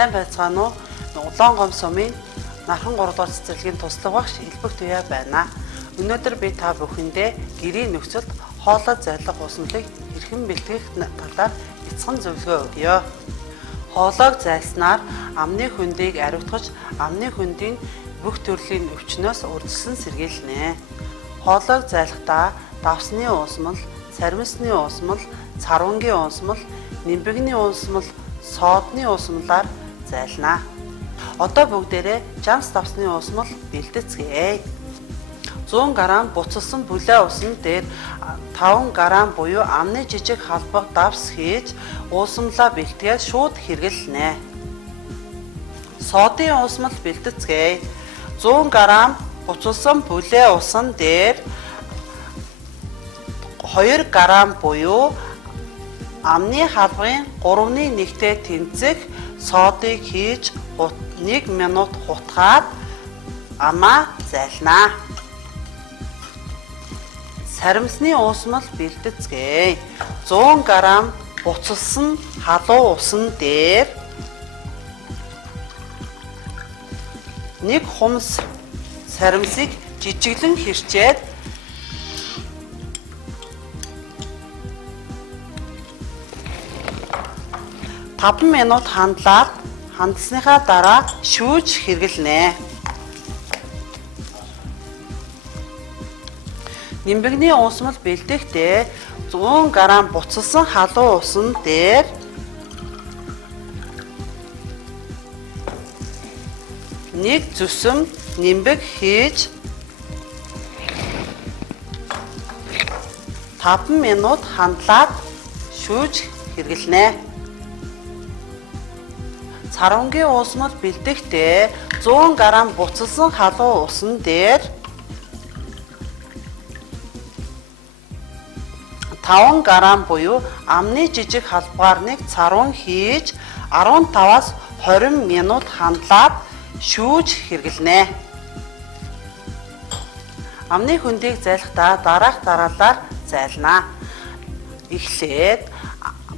Сайн байцгаана уу? Улаан гом сумын нархан 3 дугаар цэцэрлэгийн туслах багш Элбэг Туяа байна. Өнөөдөр би та бүхэндээ гэрийн нөхцөлд хоолой зайлах усамлыг хэрхэн бэлтгэх талаар эцхэн зөвлөгөө өгье. Хоолойг зайлснаар амны хөндийг ариутгаж, амны хөндийн бүх төрлийн өвчнөөс урьдчилан сэргийлнэ. Хоолойг зайлахдаа давсны уусмал, сармисны уусмал, царвангийн уусмал, нимбэгний уусмал, соодны уусмалаар зайлнаа. Одоо бүгдээрээ жамс давсны уусмал бэлтгэцгээе. 100 г буцалсан бүлээн усан дээр 5 г буюу амны жижиг халбаг давс хийж уусмлаа бэлтгээд шууд хэрэглэнэ. Соодын уусмал бэлтгэцгээе. 100 г буцалсан бүлээн усан дээр 2 г буюу амны халбагын 3/1-тэй тэнцэх соодыг хийж 1 минут хутгаад амаа зайлнаа. Саримсны уусмал бэлтгэцгээе. 100 г буцалсан халуун усан дээр 1 хумс саримсыг жижиглэн хэрчээд (5 минут) хандсныхаа дараа шүүж хэрэглэнэ. Нимбэгний уусмал бэлтгэхдээ 100 г буцалсан халуун усан дээр 1 зүсэм нимбэг хийж 5 минут хандлаад шүүж хэрэглэнэ. Царвангийн уусмал бэлтгэхдээ 100 г буцалсан халуун усан дээр 5 г буюу амны жижиг халбгаар нэг царван хийж 15-аас 20 минут хандлаад шүүж хэрэглэнэ. Амны хөндийг зайлахдаа дараах дараалалаар зайлнаа. Эхлээд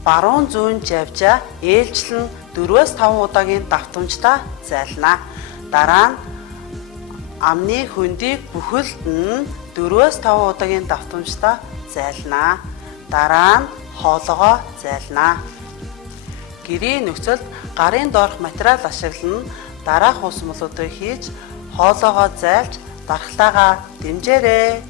баруун зүүн завжаа ээлжлэн 4-5 удаагийн давтамжтай зайлнаа. Дараа нь амны хөндийг бүхэлд нь 4-5 удаагийн давтамжтай зайлнаа. Дараа нь хоолойгоо зайлнаа. Гэрийн нөхцөлд гарын доорх материал ашиглан дараах усмалуудыг хийж хоолойгоо зайлж дархлаагаа дэмжээрэй.